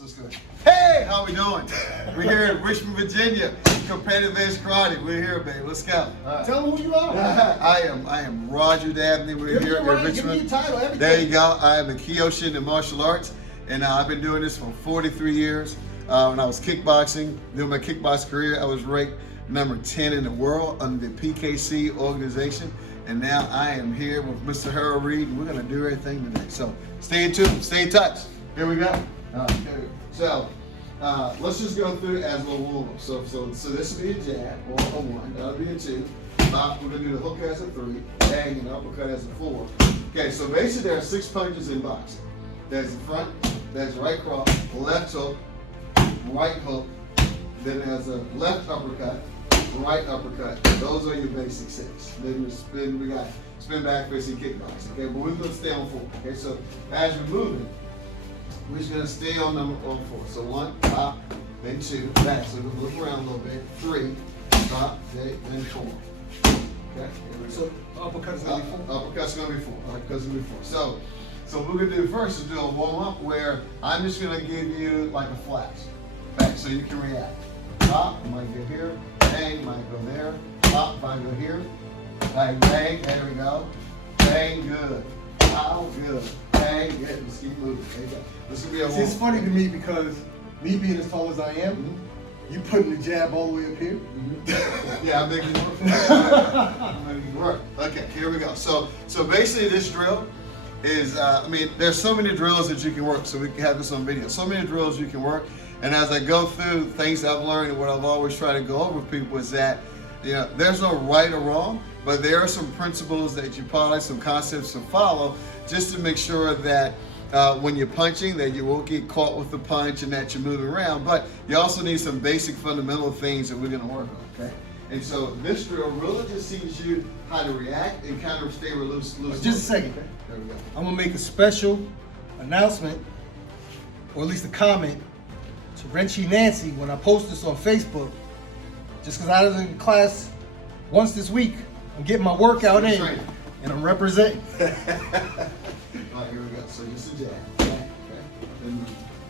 Let's go. Hey, how we doing? We're here in Richmond, Virginia. Competitive Edge Karate. We're here, baby. Let's go. Tell them who you are. I am Roger Dabney. We're here in Richmond. Give me your title, everything. There you go. I am a Kiyoshi in martial arts, and I've been doing this for 43 years. When I was kickboxing, doing my kickboxing career, I was ranked number 10 in the world under the PKC organization. And now I am here with Mr. Harold Reed, and we're going to do everything today. So stay tuned, stay in touch. Here we go. So let's just go through it as a little warm-up. So this will be a jab, or a 1, that'll be a 2. We're going to do the hook as a 3, bang, and uppercut as a 4. Okay, so basically there are 6 punches in boxing. There's the front, there's right cross, left hook, right hook, then there's a left uppercut, right uppercut. Those are your basic 6. Then we got spin back facing kickboxing. Okay, but we're going to stay on 4. Okay, so as we're moving, we're just going to stay on number 4. So 1, pop, then 2, back. So we're going to look around a little bit. 3, pop, then 4. Okay, here we go. So uppercut's going to be 4? Uppercut's going to be 4. Uppercut's going to be 4. So what we're going to do first is do a warm-up where I'm just going to give you like a flash. Back so you can react. Pop, you might go here. Bang, you might go there. Pop, might go here. Bang, bang, there we go. Bang, good. Pow, good. Bang, good. Let's keep moving. There you go. This will be a warm-up. It's funny to me because me being as tall as I am, you putting the jab all the way up here. Yeah, I'm making it work. I'm making it work. Okay, here we go. So basically this drill is, there's so many drills that you can work, so we can have this on video. So many drills you can work, and as I go through things I've learned and what I've always tried to go over with people is that, there's no right or wrong, but there are some principles that you probably, some concepts to follow, just to make sure that when you're punching, that you won't get caught with the punch and that you're moving around, but you also need some basic fundamental things that we're gonna work on, okay? And so this drill really just teaches you how to react and kind of stay loose. Just a second. Okay? There we go. I'm going to make a special announcement, or at least a comment, to Wrenchy Nancy when I post this on Facebook. Just because I was in class once this week, I'm getting my workout in, and I'm representing. All right, here we go. So just a jab. Okay? Then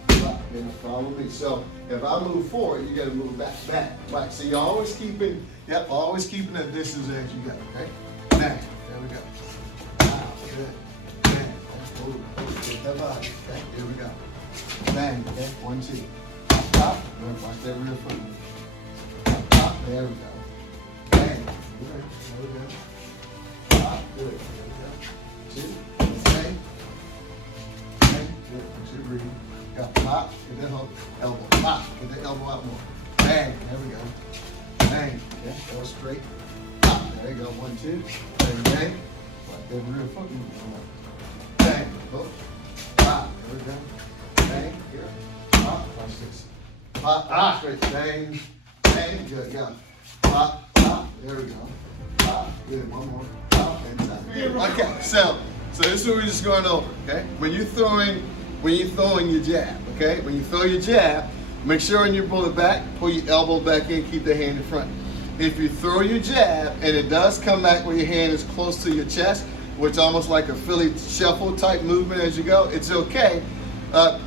drop. Then follow me. So if I move forward, you got to move back. Right. So you're always keeping, the distance as you go. Okay? Bang. There we go. Wow. Good. Bang. Get that body. Okay? Here we go. Bang. Okay? 1, 2. Pop. Watch that rear foot. Pop. There we go. Bang. Good. There we go. Pop. Good. There we go. 2. Bang. Bang. Good. Keep breathing. Got pop. Get that elbow. Pop. Get that elbow out more. Bang. There we go. Bang. Okay. Go straight. Pop. There you go. 1, 2. Bang. Bang. Watch that rear foot. Bang. Hook. Pop. There we go. Bang. Here. Pop. Watch this. Pop. Straight. Bang. Bang. Good. Yeah. Pop. Pop. There we go. Pop. Good. One more. Pop. And time. Okay. So this is what we're just going over. Okay. When you're throwing your jab. Okay. When you throw your jab, make sure when you pull it back, pull your elbow back in, keep the hand in front. If you throw your jab and it does come back where your hand is close to your chest, which is almost like a Philly shuffle type movement as you go, it's okay.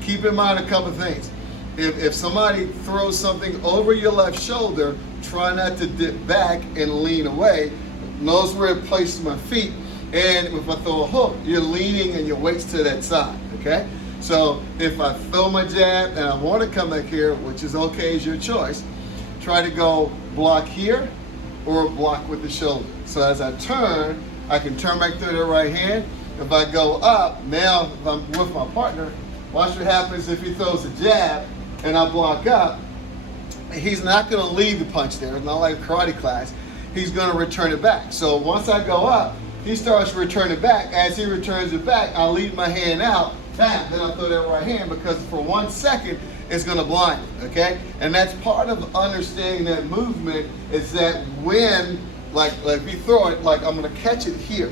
Keep in mind a couple things. If somebody throws something over your left shoulder, try not to dip back and lean away. Notice where it places my feet. And if I throw a hook, you're leaning and your weight's to that side, okay? So if I throw my jab and I want to come back here, which is okay, is your choice, try to go block here or block with the shoulder. So as I turn, I can turn back through the right hand. If I go up, now if I'm with my partner, watch what happens if he throws a jab and I block up. He's not going to leave the punch there. It's not like a karate class. He's going to return it back. So once I go up, he starts returning back. As he returns it back, I'll lead my hand out, bam, then I'll throw that right hand because for 1 second, it's going to blind you, okay? And that's part of understanding that movement is that when, like if you throw it, like I'm going to catch it here,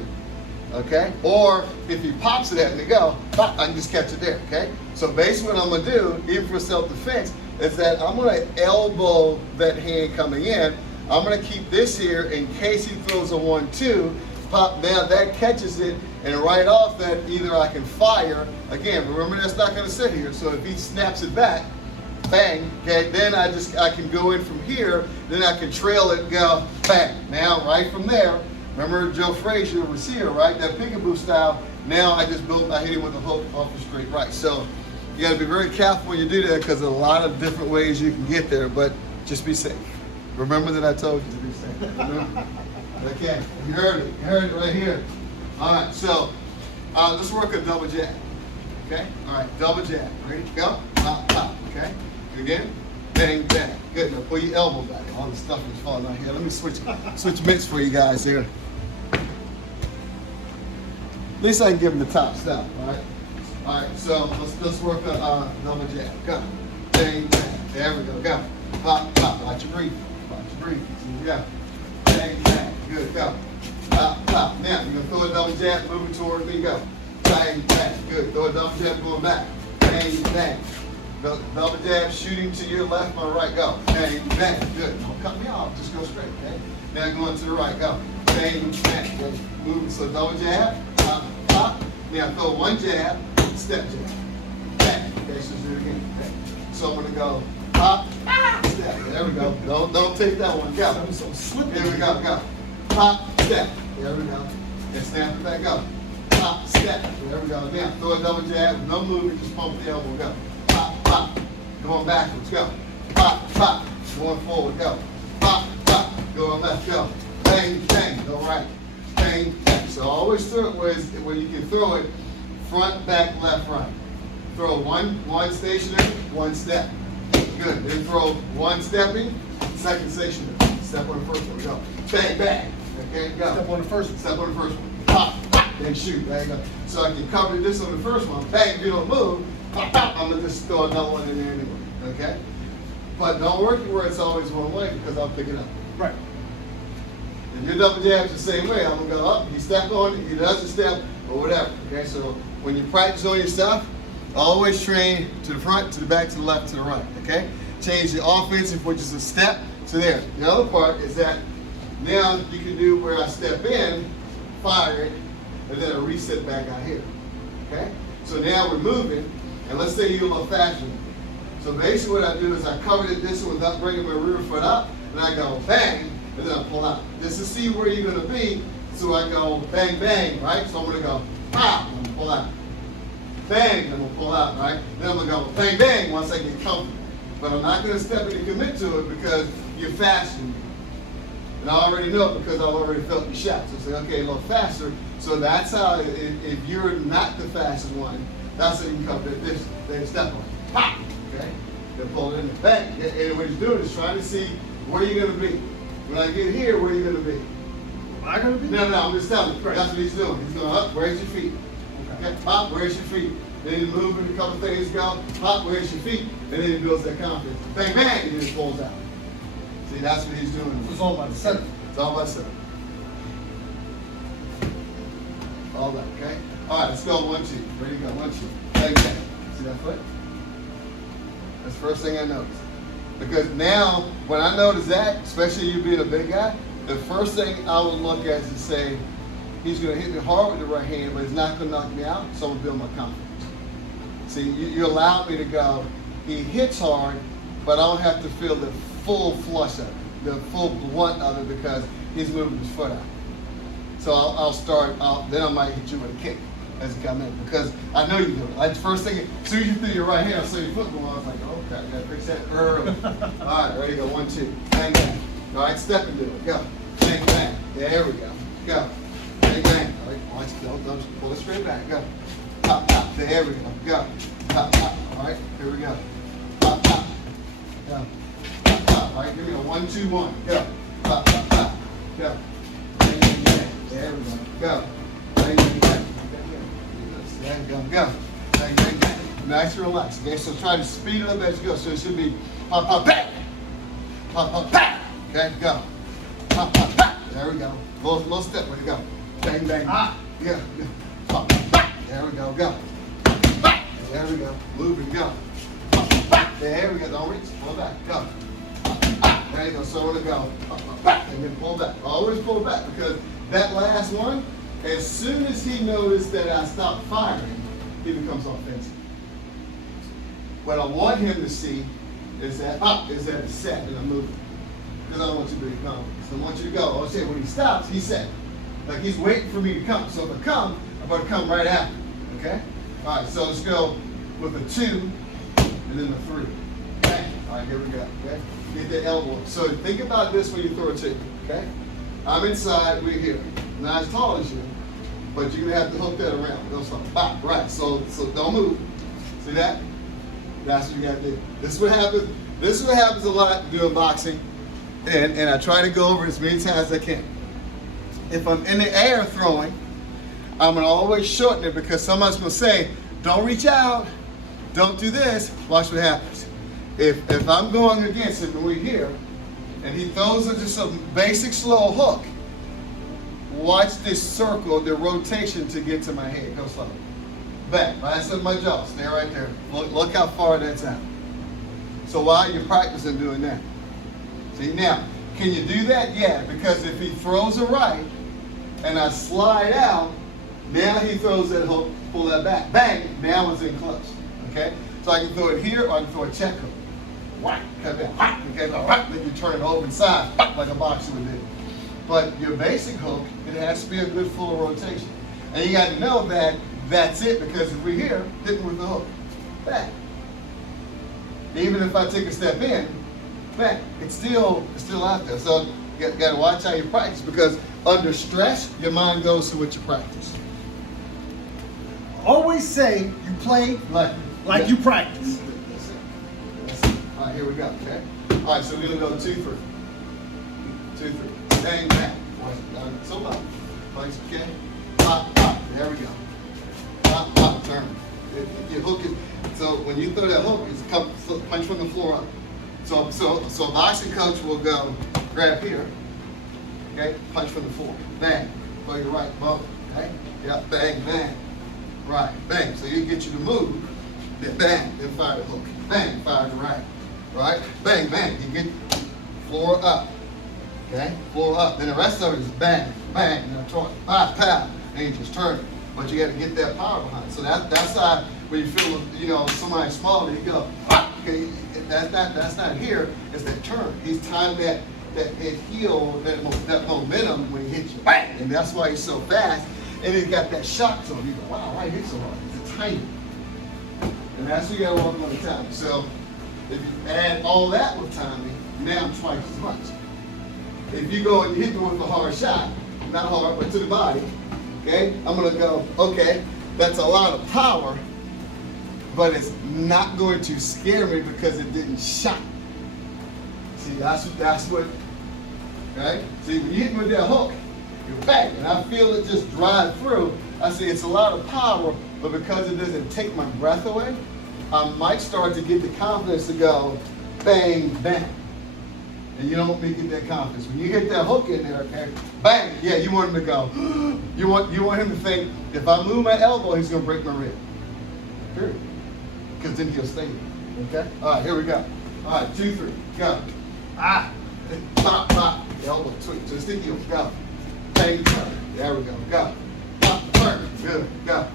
okay? Or if he pops it at me, go, pop, I can just catch it there, okay? So basically what I'm going to do, even for self-defense, is that I'm going to elbow that hand coming in. I'm going to keep this here in case he throws a 1-2, pop down, that catches it, And right off that, either I can fire, again, remember that's not gonna sit here, so if he snaps it back, bang, okay, then I can go in from here, then I can trail it, go, bang. Now, right from there, remember Joe Frazier was here, right? That peekaboo style, now I hit him with a hook off the straight right. So you gotta be very careful when you do that because there's a lot of different ways you can get there, but just be safe. Remember that I told you to be safe. Okay, you heard it right here. All right, so let's work a double jab. Okay, all right, double jab. Ready? Go. Pop, pop. Okay. Again. Bang, bang. Good. Now pull your elbow back. All the stuff is falling out here. Let me switch mitts for you guys here. At least I can give them the top step. All right. All right. So let's work a double jab. Go. Bang, bang. There we go. Go. Pop, pop. Watch your breathe. Watch your breathe. Here we go. Bang, bang. Good. Go. Pop, pop. Now you're gonna throw a double jab, moving toward me. Go. Bang, bang. Good. Throw a double jab, going back. Bang, bang. Double jab, shooting to your left, my right. Go. Bang, bang. Good. Don't cut me off. Just go straight. Okay. Now going to the right. Go. Bang, bang. Good. Moving. So double jab. Pop, pop. Now throw one jab, step jab. Bang. Okay. So do it again. Okay. So I'm gonna go pop, step. There we go. Don't take that one. Go. Here we go. Go. Pop, step. There we go. And snap it back up. Pop, step. There we go. Now throw a double jab. No movement. Just pump the elbow. Go. Pop, pop. Going backwards. Go. Pop, pop. Going forward. Go. Pop, pop. Going left. Go. Bang, bang. Go right. Bang, bang. So always throw it where you can throw it front, back, left, right. Throw one stationary, one step. Good. Then throw one stepping, second stationary. Step on the first one. Go. Bang, bang. Okay, go. Step on the first one. Step on the first one. Pop, pop, then shoot. There you go. So I can cover this on the first one. Bang, if you don't move, pop, pop, I'm going to just throw another one in there anyway. Okay? But don't work where it's always one way because I'll pick it up. Right. If your double jab's the same way, I'm going to go up, he step on it, he doesn't step, or whatever. Okay? So when you practice on your stuff, always train to the front, to the back, to the left, to the right. Okay? Change the offensive, which is a step, to there. The other part is that now you can do where I step in, fire it, and then I reset back out here. Okay? So now we're moving, and let's say you're a little faster. So basically what I do is I cover it this one without bringing my rear foot up, and I go bang, and then I pull out. Just to see where you're going to be, so I go bang, bang, right? So I'm going to go pop, and I'm going to pull out. Bang, and I'm going to pull out, right? Then I'm going to go bang, bang once I get comfortable. But I'm not going to step in and commit to it because you're faster than me. And I already know it because I've already felt your shots. So I say, okay, a little faster. So that's how, if you're not the fastest one, that's how you can cover it. This, then step on it. Pop! Okay? Then pull it in the back. And what he's doing is trying to see where you're going to be. When I get here, where you're going to be. Am I going to be? No, I'm just telling you. Right. That's what he's doing. He's going up, raise your feet. Okay? Pop, raise your feet. Then he's moving, a couple things go, pop, raise your feet, and then he builds that confidence. Bang, bang, and then he pulls out. See, that's what he's doing. It's all about the center. It's all about center. All that, okay? All right, let's go 1, 2. Ready to go, 1, 2. Bang, bang. See that foot? That's the first thing I noticed. Because now, when I notice that, especially you being a big guy, the first thing I would look at is to say, he's going to hit me hard with the right hand, but he's not going to knock me out, so I'm going to build my confidence. See, you allowed me to go, he hits hard, but I don't have to feel the full flush of it, the full blunt of it, because he's moving his foot out. So I'll start, then I might hit you with a kick as you come in, because I know you do it. Like the first thing, as soon as you threw your right hand, I saw your foot go on, I was like, oh, okay, I got to fix that early. All right, ready to go, 1, 2, bang, bang. All right, step and do it, go. Bang, bang, there we go, go. Bang, bang, all right, watch, don't pull it straight back, go. Pop, pop, there we go, go. Pop, pop, all right, here we go. Pop, pop, go. Pop, pop, all right, here we go, 1, 2, 1, go. Pop, pop, pop, go. Bang, bang, bang, there we go, go. Bang, bang, bang, there we go, go. Bang, bang, bang. Nice and relaxed, okay, so try to speed it up as you go, so it should be pop, pop, bang. Pop, pop, bang, okay, go. Pop, pop, bang, there we go. Little step, where you go. Bang, bang, yeah, yeah. Pop, pop, bang. There we go, go. There we go. Moving, go. There we go. Don't reach. Pull back. Go. There you go. So we're going to go. And then pull back. Always pull back because that last one As soon as he noticed that I stopped firing, he becomes offensive. What I want him to see is that it's set and I'm moving. Because I don't want you to be confident. I want you to go. I'll say when he stops, he's set. Like he's waiting for me to come. So if I come, I'm going to come right after. Okay? All right, so let's go with a 2 and then a 3. Okay? All right, here we go. Okay? Get that elbow. So think about this when you throw a 2. Okay? I'm inside, we're here. Not as tall as you, but you're going to have to hook that around. Don't stop. Bop. Right. So don't move. See that? That's what you got to do. This is what happens. This is what happens a lot doing boxing. And I try to go over as many times as I can. If I'm in the air throwing, I'm going to always shorten it because somebody's going to say, don't reach out, don't do this. Watch what happens. If I'm going against him and we're here, and he throws into some basic slow hook, watch this circle, the rotation to get to my head. Go slow. Back, right in my jaw. Stay right there. Look how far that's out. So while you're practicing doing that. See, now, can you do that? Yeah, because if he throws a right and I slide out, now he throws that hook, pull that back. Bang, now it's in close. Okay? So I can throw it here or I can throw a check hook. Whack, cut that, whack, okay, whack, then you turn it over inside, like a boxer would do. But your basic hook, it has to be a good full rotation. And you got to know that that's it, because if we're here, hitting with the hook, back. Even if I take a step in, back, it's still out there. So you got to watch how you practice, because under stress, your mind goes to what you practice. Always say you play like you practice. That's it. All right, here we go, okay? All right, so we're going to go 2, 3. 2, 3. Bang, bang. So low. Place, okay? Pop, pop. There we go. Pop, pop, turn. Your hook is, so when you throw that hook, it's come punch from the floor up. So a boxing coach will go grab here, okay? Punch from the floor. Bang. Throw your right bump. Okay? Yeah, bang, bang. Right, bang. So you get you to move, then bang, then fire the hook. Bang, fire the right. Right? Bang, bang. You get floor up. Okay? Floor up. Then the rest of it is bang, bang, and I'm throwing pow, pow, and you just turn it. But you got to get that power behind it. So that's how when you feel somebody smaller, you go, okay, that's not here, it's that turn. He's timed that heel, that momentum when he hits you, bang, and that's why he's so fast. And he's got that shock to him. You go, wow, why he hit so hard? It's a timing. And that's what you got to work on the timing. So if you add all that with timing, now twice as much. If you go and you hit me with a hard shot, not hard, but to the body, okay, I'm going to go, okay, that's a lot of power, but it's not going to scare me because it didn't shock. See, that's what, right? See, when you hit me with that hook, you're bang, and I feel it just drive through. I see it's a lot of power, but because it doesn't take my breath away, I might start to get the confidence to go bang, bang. And you don't want me to get that confidence. When you hit that hook in there, okay, bang, yeah, you want him to go. You want him to think, if I move my elbow, he's going to break my rib. Period. Because then he'll stay there. Okay? All right, here we go. All right, 2, 3, go. Ah, pop, pop, the elbow, tweak. So stick heel, go. Bang, turn. There we go. Go. Pop, turn. Good. Go.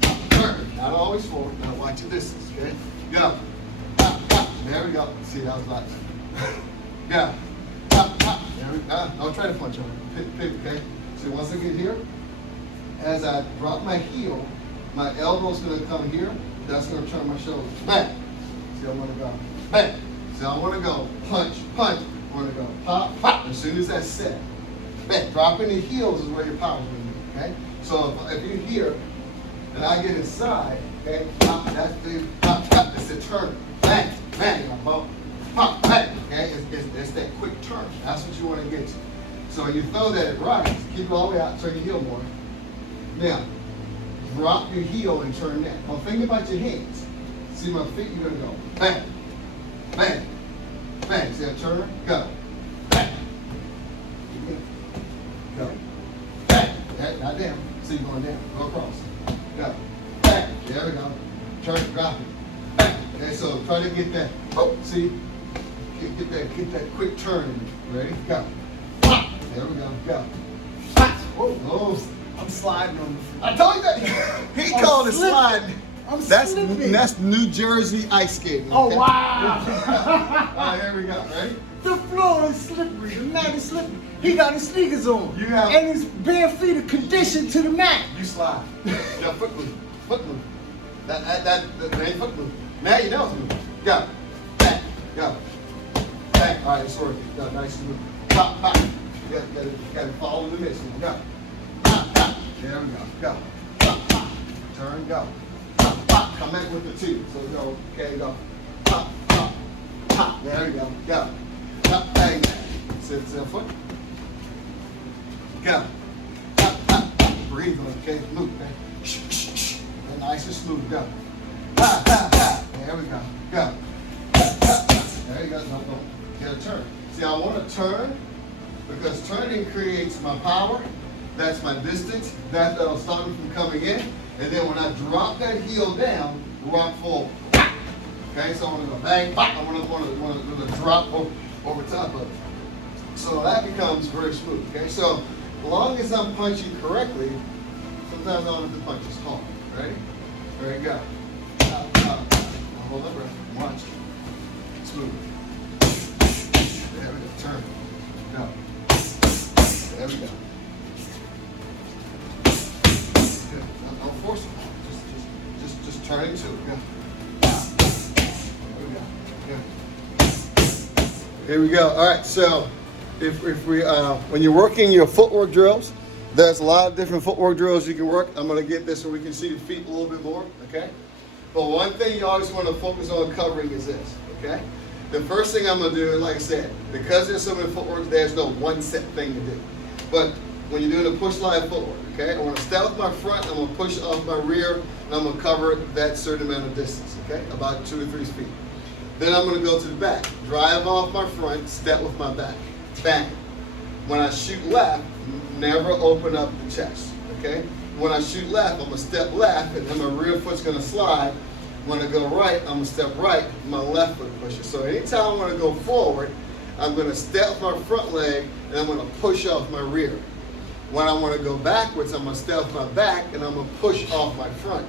Pop, turn. Not always forward. Now watch your distance. Okay? Go. Pop, pop. There we go. See, that was nice. Go. Pop, pop. There we go. Don't try to punch on it. Pick, okay? So once I get here, as I drop my heel, my elbow's going to come here. That's going to turn my shoulder. Back. See, I want to go. Back. See, I want to go. Punch, punch. I want to go. Pop, pop. As soon as that's set. Back. Dropping the heels is where your power's going to be. Okay? So if you're here, and I get inside, okay? Pop, that's the pop, pop. It's the turn. Bang, bang. I bump. Pop, bang. Okay? It's that quick turn. That's what you want to get to. So when you throw that, it rises. Keep it all the way out. Turn your heel more. Now, drop your heel and turn that. Now think about your hands. See my feet? You're going to go bang, bang, bang. See that turn? Go. Bang. Go. Bang. Okay, not down. See you going down. Go across. Go. Bang. There we go. Turn, drop it. Bang. Okay, so try to get that. Oh, see? Get that quick turn. Ready? Go. Pop. There we go. Go. Pop. Oh, I'm sliding on the floor. I told you that. He I'm called it slipping. sliding. I'm That's slipping. New Jersey ice skating. Oh, okay? wow. All right, here we go. Ready? The floor is slippery. The mat is slippery. He got his sneakers on. You have- and his bare feet are conditioned to the mat. You slide. Now foot move. Foot move. That ain't foot move. Now you know it's moving. Go. Back. Go. Back. All right, it's working. Go. Nice move. Pop, pop. You got to follow the mix. Go. Pop, pop. There we go. Go. Pop, pop. Turn. Go. Pop, pop. Come back with the two. So go. Okay. Go. Pop, pop, pop. There we go. Go. Pop, bang. Sit foot. Go. Pop, pop, pop. Breathe on it. Okay. Move. Okay. Shh, shh, shh. Nice and smooth. Go. Ha, ha, ha. There we go. Go. Ha, ha, ha. There you go. No, no. Get a turn. See, I want to turn because turning creates my power. That's my distance. That's that'll stop me from coming in. And then when I drop that heel down, rock forward. Okay, so I want to go bang, bang. I want to drop over top of it. So that becomes very smooth. Okay, so as long as I'm punching correctly, sometimes I don't have to punch as hard. Ready? There you go. Now hold that breath. Watch. Smooth. There we go. Turn. Go. There we go. Good. Don't force it. Just turn into it. Go. There we go. Good. Here we go. All right. So, if we when you're working your footwork drills, there's a lot of different footwork drills you can work. I'm going to get this so we can see the feet a little bit more, okay? But one thing you always want to focus on covering is this, okay? The first thing I'm going to do, like I said, because there's so many footwork, there's no one set thing to do. But when you're doing a push slide footwork, okay, I want to start with my front, I'm going to push off my rear, and I'm going to cover that certain amount of distance, okay? About 2 or 3 feet. Then I'm going to go to the back, drive off my front, step with my back, bang. When I shoot left, never open up the chest, okay? When I shoot left, I'm gonna step left, and then my rear foot's gonna slide. When I go right, I'm gonna step right, my left foot pushes. So anytime I wanna go forward, I'm gonna step my front leg, and I'm gonna push off my rear. When I wanna go backwards, I'm gonna step my back, and I'm gonna push off my front.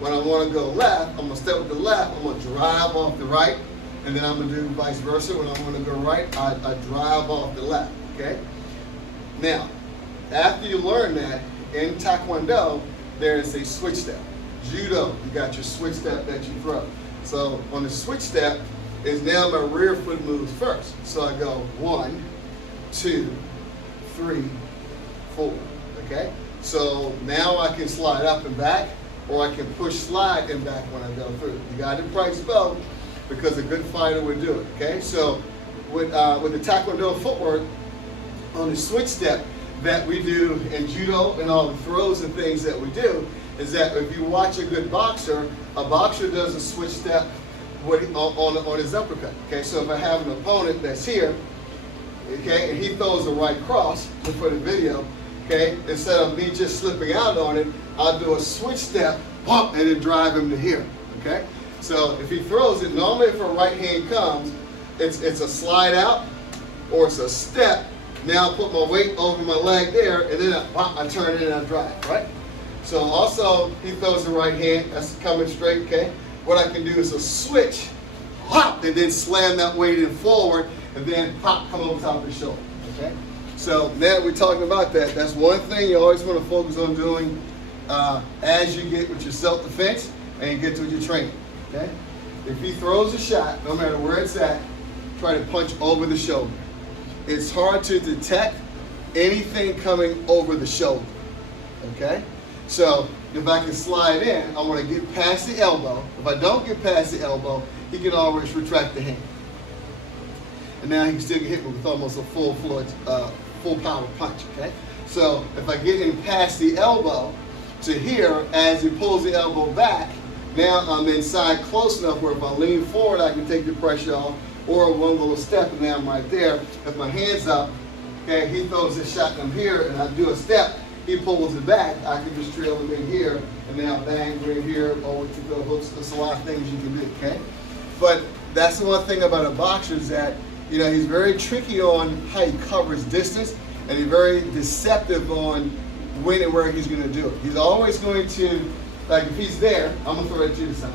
When I wanna go left, I'm gonna step with the left, I'm gonna drive off the right, and then I'm gonna do vice versa. When I wanna go right, I drive off the left, okay? Now, after you learn that, in Taekwondo, there is a switch step. Judo, you got your switch step that you throw. So on the switch step, is now my rear foot moves first. So I go 1, 2, 3, 4, okay? So now I can slide up and back, or I can push slide and back when I go through. You got to practice both because a good fighter would do it, okay? So with the Taekwondo footwork, on the switch step that we do in judo and all the throws and things that we do is that if you watch a good boxer, a boxer does a switch step on his uppercut. Okay, so if I have an opponent that's here, okay, and he throws a right cross, just for the video, okay, instead of me just slipping out on it, I'll do a switch step, pump, and then drive him to here. Okay, so if he throws it, normally if a right hand comes, it's a slide out or it's a step. Now I put my weight over my leg there, and then I turn it and I drive, right? So also, he throws the right hand, that's coming straight, okay? What I can do is a switch, hop, and then slam that weight in forward, and then pop, come over top of the shoulder, okay? So now that we're talking about that, that's one thing you always want to focus on doing as you get with your self-defense and you get to your training, okay? If he throws a shot, no matter where it's at, try to punch over the shoulder. It's hard to detect anything coming over the shoulder, okay? So if I can slide in, I want to get past the elbow. If I don't get past the elbow, he can always retract the hand. And now he can still get hit with almost a full power punch, okay? So if I get him past the elbow to here, as he pulls the elbow back, now I'm inside close enough where if I lean forward, I can take the pressure off, or one little step and now I'm right there. If my hand's up, okay, he throws his shot and I'm here and I do a step, he pulls it back, I can just trail him in here and now bang, we're here, over to the hooks. There's a lot of things you can do, okay? But that's the one thing about a boxer is that, you know, he's very tricky on how he covers distance and he's very deceptive on when and where he's going to do it. He's always going to, like if he's there, I'm going to throw it at you this time.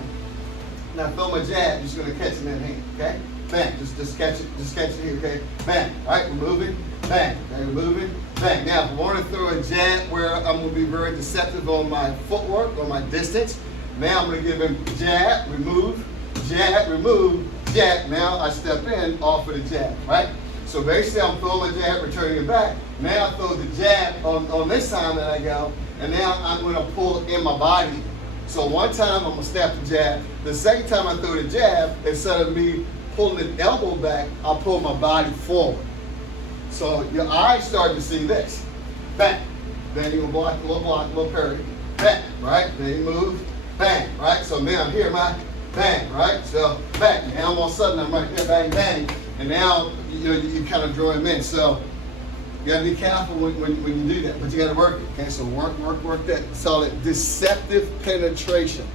Now throw my jab, you're just going to catch it in that hand, okay? Bang, just catch it here, okay? Bang, all right, we're moving, bang, okay, we're moving, bang. Now, if I want to throw a jab where I'm going to be very deceptive on my footwork, on my distance, now I'm going to give him jab, remove, jab, remove, jab. Now I step in off of the jab, right? So basically I'm throwing my jab, returning it back. Now I throw the jab on this time that I go, and now I'm going to pull in my body. So one time I'm going to snap the jab. The second time I throw the jab, instead of me pulling the elbow back, I'll pull my body forward. So your eyes start to see this. Bang. Then you block, little parry. Bang, right? Then you move. Bang, right? So now I'm here, my bang, right? So bang. And all of a sudden I'm right here, bang, bang. And now you kind of draw him in. So you gotta be careful when you do that, but you gotta work it. Okay, so work that solid deceptive penetration.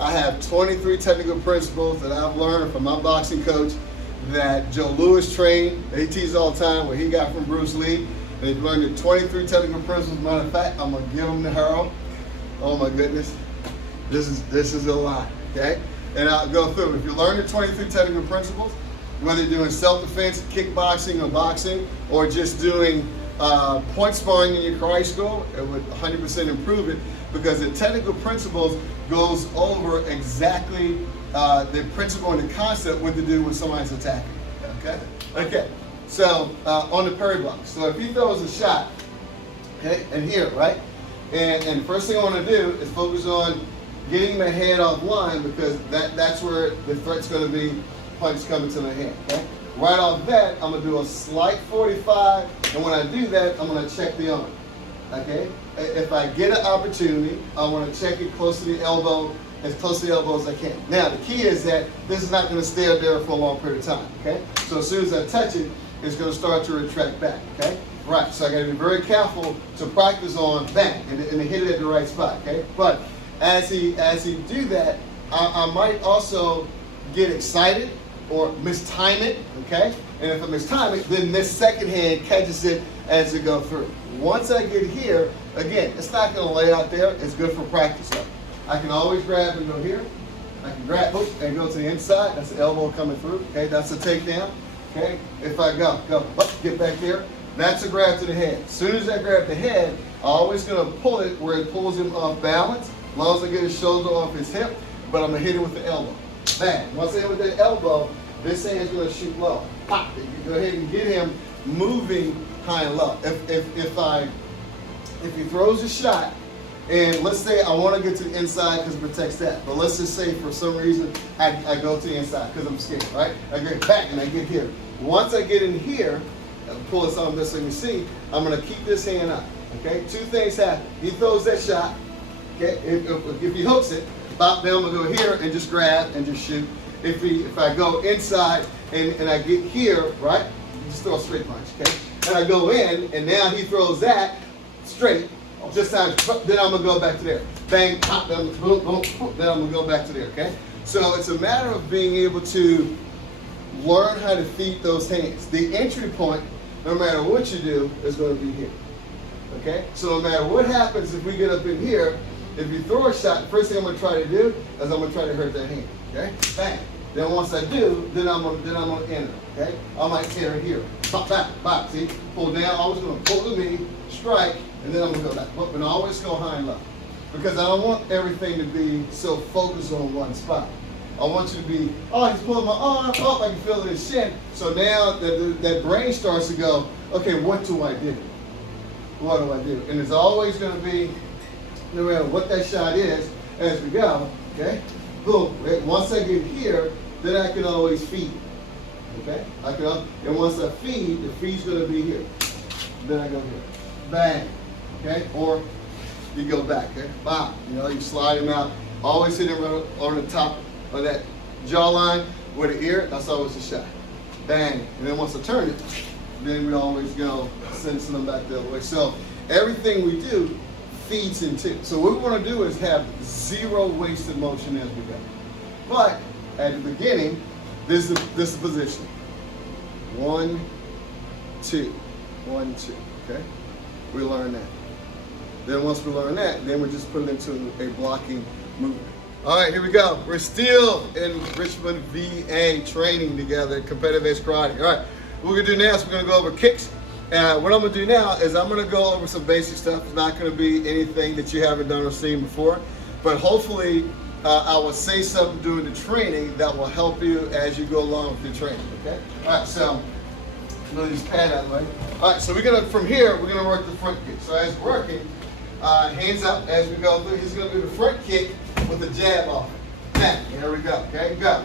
I have 23 technical principles that I've learned from my boxing coach that Joe Louis trained, that he teaches all the time, where he got from Bruce Lee. And he's learned the 23 technical principles. Matter of fact, I'm gonna give him to Harold. Oh my goodness, this is a lot, okay? And I'll go through. If you learn the 23 technical principles, whether you're doing self-defense, kickboxing, or boxing, or just doing point sparring in your karate school, it would 100% improve it, because the technical principles goes over exactly the principle and the concept what to do when somebody's attacking. Okay? Okay. So on the parry block. So if he throws a shot, okay, and here, right? And the first thing I want to do is focus on getting my head off line, because that's where the threat's going to be. Punch coming to my hand, okay? Right off that, I'm gonna do a slight 45, and when I do that, I'm gonna check the arm, okay? If I get an opportunity, I wanna check it close to the elbow, as close to the elbow as I can. Now, the key is that this is not gonna stay up there for a long period of time, okay? So as soon as I touch it, it's gonna start to retract back, okay? Right, so I gotta be very careful to practice on bang, and hit it at the right spot, okay? But as he do that, I might also get excited, or mistime it, okay? And if I mistime it, then this second hand catches it as it goes through. Once I get here, again, it's not gonna lay out there, it's good for practice. So I can always grab and go here. I can grab, and go to the inside, that's the elbow coming through, okay? That's a takedown, okay? If I go, get back there, that's a grab to the head. As soon as I grab the head, I'm always gonna pull it where it pulls him off balance, as long as I get his shoulder off his hip, but I'm gonna hit it with the elbow. Bang. Once I hit with the elbow, this hand's going to shoot low. Pop. You can go ahead and get him moving high and low. If he throws a shot, and let's say I want to get to the inside because it protects that, but let's just say for some reason I go to the inside because I'm scared, right? I get back and I get here. Once I get in here, I'll pull this on this so you can see, I'm going to keep this hand up. Okay? Two things happen. He throws that shot. Okay? If he hooks it, then I'm gonna go here and just grab and just shoot. If I go inside and I get here, right? Just throw a straight punch, okay? And I go in, and now he throws that straight. Just then I'm gonna go back to there. Bang, pop, then boom, boom, boom, then I'm gonna go back to there, okay? So it's a matter of being able to learn how to feed those hands. The entry point, no matter what you do, is gonna be here, okay? So no matter what happens if we get up in here, if you throw a shot, the first thing I'm going to try to do is I'm going to try to hurt that hand. Okay? Bang. Then once I do, then I'm going to enter. Okay? I might tear it here. Pop, back, pop. See? Pull down. Always going to pull the knee, strike, and then I'm going to go back. But always go high and low, because I don't want everything to be so focused on one spot. I want you to be, oh, he's pulling my arm. Oh, I can feel it in his shin. So now that brain starts to go, okay, what do I do? What do I do? And it's always going to be, no matter what that shot is, as we go, okay? Boom. Once I get here, then I can always feed. Okay? And once I feed, the feed's gonna be here. Then I go here. Bang. Okay? Or you go back, okay? Bam. You slide him out. Always hit him on the top of that jawline with the ear. That's always a shot. Bang. And then once I turn it, then we always go send them back the other way. So everything we do feeds into. So what we want to do is have zero wasted motion as we go. But at the beginning, this is the position. 1, 2, 1, 2. Okay? We learn that. Then once we learn that, then we just put it into a blocking movement. All right, here we go. We're still in Richmond, VA, training together, competitive edge karate. All right, what we're gonna do now is we're gonna go over kicks. And what I'm gonna do now is I'm gonna go over some basic stuff. It's not gonna be anything that you haven't done or seen before, but hopefully I will say something during the training that will help you as you go along with your training, okay? All right, so I'm gonna just pad that way. All right, so from here, we're gonna work the front kick. So as we're working, hands up as we go through. He's gonna do the front kick with the jab off. Now, there we go, okay, go.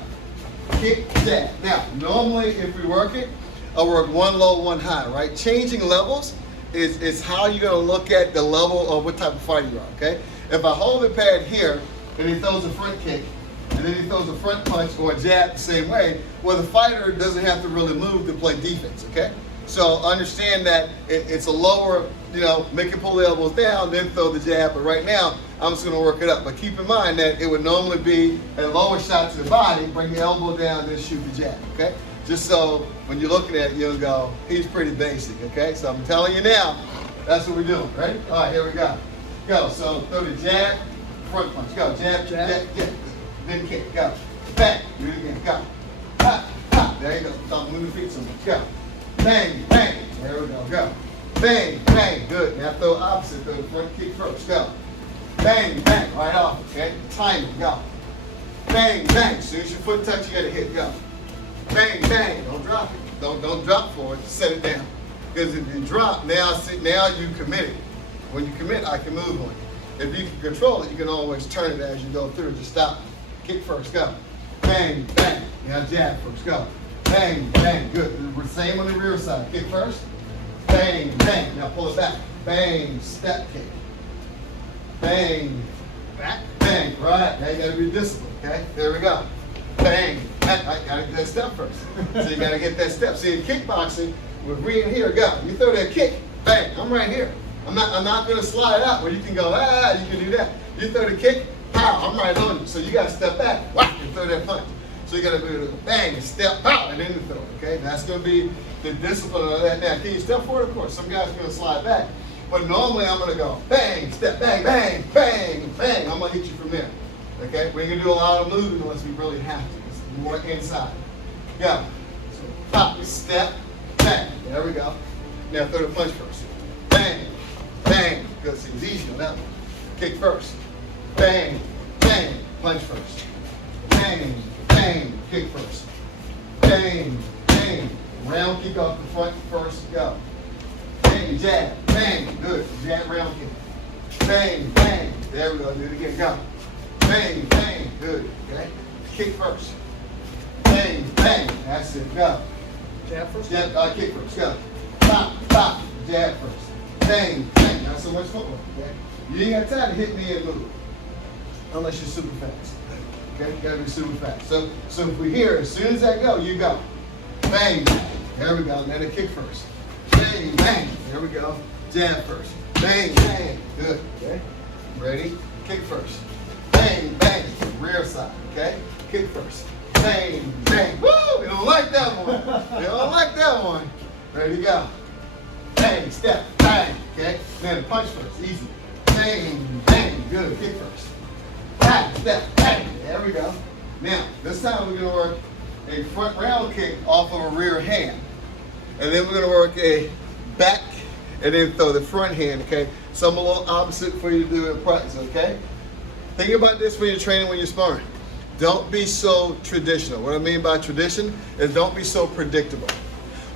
Kick, jab. Now, normally if we work it, I work one low, one high, right? Changing levels is how you're gonna look at the level of what type of fighter you are, okay? If I hold the pad here, and he throws a front kick, and then he throws a front punch or a jab the same way, well, the fighter doesn't have to really move to play defense, okay? So understand that it's a lower, make him pull the elbows down, then throw the jab, but right now, I'm just gonna work it up. But keep in mind that it would normally be a lower shot to the body, bring the elbow down, then shoot the jab, okay? Just so when you're looking at it, you'll go, he's pretty basic, okay? So I'm telling you now, that's what we're doing, ready? All right, here we go. Go, so throw the jab, front punch, go, jab, jab, then kick, go. Bang, do it again, go. Ha, ha, there you go. Don't move the feet so much, go. Bang, bang, there we go, go. Bang, bang, good. Now throw opposite, throw the front kick first, go. Bang, bang, right off, okay? Timing, go. Bang, bang, as soon as your foot touch, you gotta hit, go. Bang, bang, don't drop it. Don't drop forward, set it down. Because if you drop, now you committed. When you commit, I can move on you. If you can control it, you can always turn it as you go through. Just stop. Kick first, go. Bang, bang. Now jab first, go. Bang, bang, good. Same on the rear side. Kick first. Bang, bang. Now pull it back. Bang, step kick. Bang, back, bang. Right, now you gotta be disciplined, okay? There we go. Bang, bang. I gotta get that step first. So you gotta get that step. See, in kickboxing, with re in here, go. You throw that kick, bang, I'm right here. I'm not gonna slide out where you can go, you can do that. You throw the kick, pow, I'm right on you. So you gotta step back, whack, and throw that punch. So you gotta be able to bang, and step, pow, and then throw it, okay? That's gonna be the discipline of that. Now, can you step forward? Of course, some guys are gonna slide back. But normally I'm gonna go, bang, step, bang, bang, bang, bang. I'm gonna hit you from there, okay? We can do a lot of moving unless we really have to. It's more inside. Go. So pop, step, bang. There we go. Now throw the punch first. Bang. Bang, good, see, it's easy on that one. Kick first. Bang, bang, punch first. Bang, bang, kick first. Bang, bang, round kick off the front first, go. Bang, jab, bang, good, jab, round kick. Bang, bang, there we go, do it again, go. Bang, bang, good, okay. Kick first. Bang, bang, that's it, go. Jab first? Jab, kick first, go. Pop, pop, jab first. Bang, bang, not so much footwork, okay? You ain't got time to hit me and move, unless you're super fast, okay? You gotta be super fast. So if we're here, as soon as I go, you go. Bang, bang, there we go, and then a kick first. Bang, bang, there we go. Jab first. Bang, bang, good, okay? Ready? Kick first. Bang, bang, rear side, okay? Kick first. Bang, bang, woo! You don't like that one. You don't like that one. Ready to go. Bang, step, bang, okay? Then punch first, easy. Bang, bang, good, kick first. Bang, step, bang, there we go. Now, this time we're gonna work a front round kick off of a rear hand. And then we're gonna work a back and then throw the front hand, okay? Some a little opposite for you to do in practice, okay? Think about this when you're training, when you're sparring. Don't be so traditional. What I mean by tradition is don't be so predictable.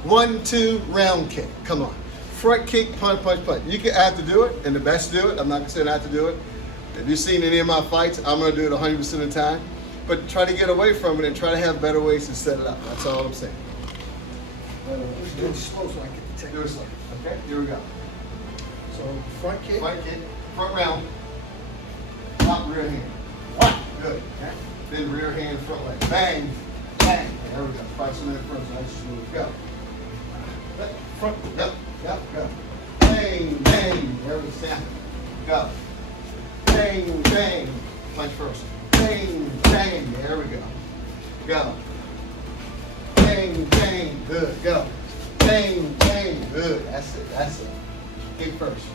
1, 2, round kick, come on. Front kick, punch, punch, punch. You can have to do it, and the best to do it. I'm not gonna say not to do it. If you've seen any of my fights, I'm gonna do it 100% of the time. But try to get away from it and try to have better ways to set it up. That's all I'm saying. Let's do it slow so I get the Do it technique. slow. Okay, here we go. So front kick. Front kick, front round, top rear hand. One, good. Okay. Then rear hand, front leg. Bang, bang. There we go. 5 minutes front, so nice and smooth. Go. Front. Yep, yep, go. Bang, bang. There we snap. Go. Bang, bang. Punch first. Bang, bang. There we go. Go. Bang, bang. Good. Go. Bang, bang. Good. That's it. That's it. Kick first.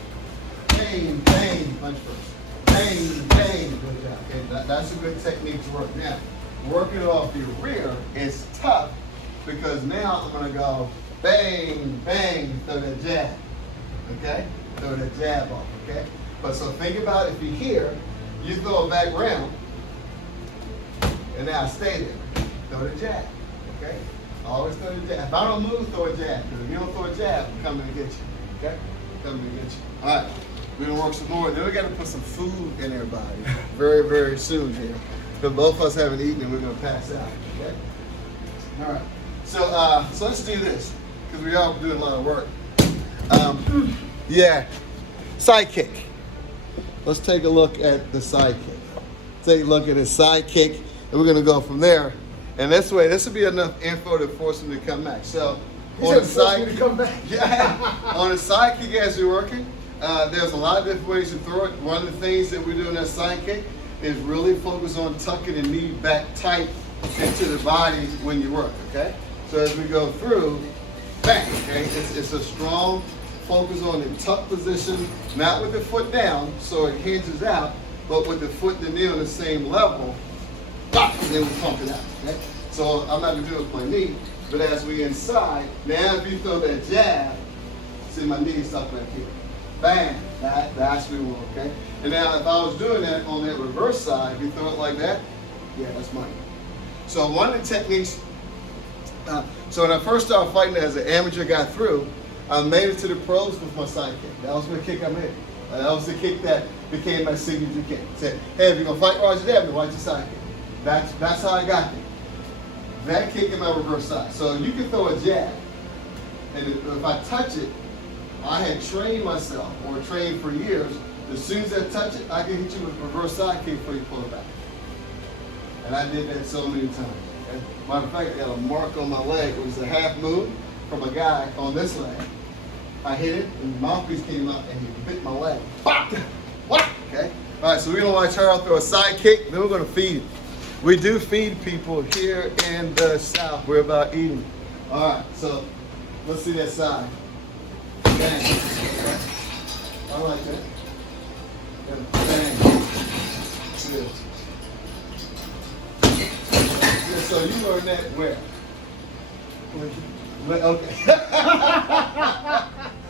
Bang, bang, bang, punch first. Bang, bang, good job. Okay, that's a good technique to work. Now, working it off your rear is tough because now I'm gonna go bang, bang, throw that jab. Okay? Throw that jab off, okay? But so think about if you're here, you throw it back around, and now stay there. Throw the jab, okay? Always throw the jab. If I don't move, throw a jab. Because if you don't throw a jab, I'm coming to get you, okay? Coming to get you. All right, we're gonna work some more. Then we gotta put some food in our body very, very soon here. Because both of us haven't eaten and we're gonna pass out, okay? All right, so let's do this, because we are doing a lot of work. Yeah, side kick. Let's take a look at the side kick. Take a look at his side kick, and we're gonna go from there. And this way, this will be enough info to force him to come back. So, on the side kick, yeah, on the side kick as you're working, there's a lot of different ways to throw it. One of the things that we do in that side kick is really focus on tucking the knee back tight into the body when you work, okay? So as we go through, bang, okay? It's a strong focus on the tuck position, not with the foot down, so it hinges out, but with the foot and the knee on the same level, and then we pump it out, okay? So I'm not gonna do it with my knee, but as we inside, now if you throw that jab, see my knee stuck back here. Bang, that's what we want, okay? And now if I was doing that on that reverse side, if you throw it like that, yeah, that's mine. So one of the techniques, so when I first started fighting as an amateur, got through, I made it to the pros with my side kick. That was my kick I made. That was the kick that became my signature kick. Said, hey, if you're gonna fight Roger Dabney, watch your side kick. That's how I got there. That kick in my reverse side. So you can throw a jab, and if I touch it, I had trained myself, or trained for years, as soon as I touch it, I can hit you with a reverse side kick before you pull it back. And I did that so many times. Okay? Matter of fact, I got a mark on my leg. It was a half moon from a guy on this leg. I hit it, and the mouthpiece came out, and he bit my leg. Bop! What? Okay? All right, so we're gonna watch Harold throw a side kick, then we're gonna feed him. We do feed people here in the South. We're about eating. All right, so let's see that side. Bang. I like that. Bang. Good. Yeah, so you learned that where? Okay.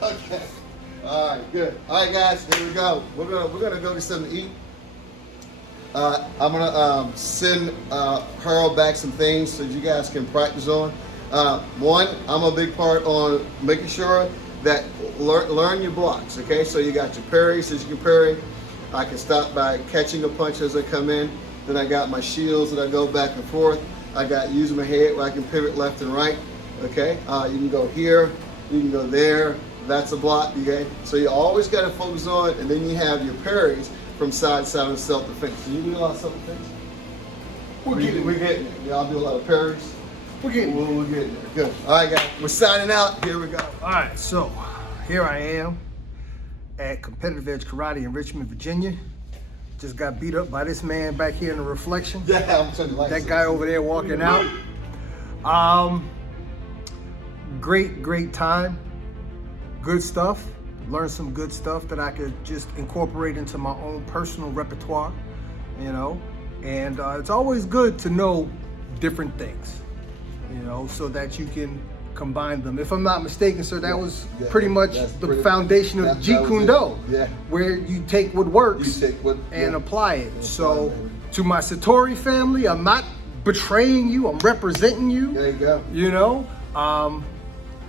Okay. All right, good. All right, guys, here we go. We're gonna go get something to eat. I'm gonna send Harold back some things so you guys can practice on. One, I'm a big part on making sure that learn your blocks. Okay, so you got your parries as you can parry. I can stop by catching a punch as I come in. Then I got my shields that I go back and forth. I got using my head where I can pivot left and right. Okay, you can go here, you can go there. That's a block. Okay, so you always got to focus on, and then you have your parries from side to side and self-defense. So you do a lot of self-defense? We're getting there. Y'all do a lot of parries? We're getting there. Good. All right, guys. We're signing out. Here we go. All right, so here I am at Competitive Edge Karate in Richmond, Virginia. Just got beat up by this man back here in the reflection. Yeah, I'm turning the lights. That guy over there walking out. Great time. Good stuff. Learned some good stuff that I could just incorporate into my own personal repertoire, you know. And it's always good to know different things, you know, so that you can combine them. If I'm not mistaken, sir, that was pretty much the foundation of Jeet Kune Do, where you take what works and apply it. So to my Satori family, I'm not betraying you, I'm representing you. There you go. You know,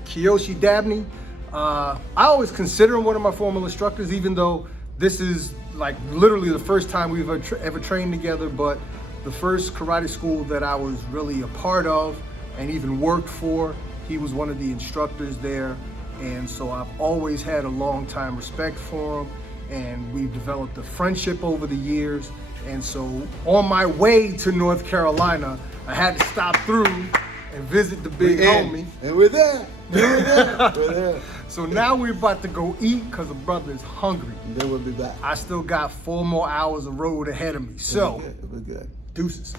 Kiyoshi Dabney, I always consider him one of my formal instructors, even though this is like literally the first time we've ever trained together, but the first karate school that I was really a part of and even worked for, he was one of the instructors there. And so I've always had a long time respect for him, and we've developed a friendship over the years. And so on my way to North Carolina, I had to stop through and visit the big homie. And we're there. We're there. So now we're about to go eat because the brother is hungry. And then we'll be back. I still got 4 more hours of road ahead of me. So, It'll be good. Deuces.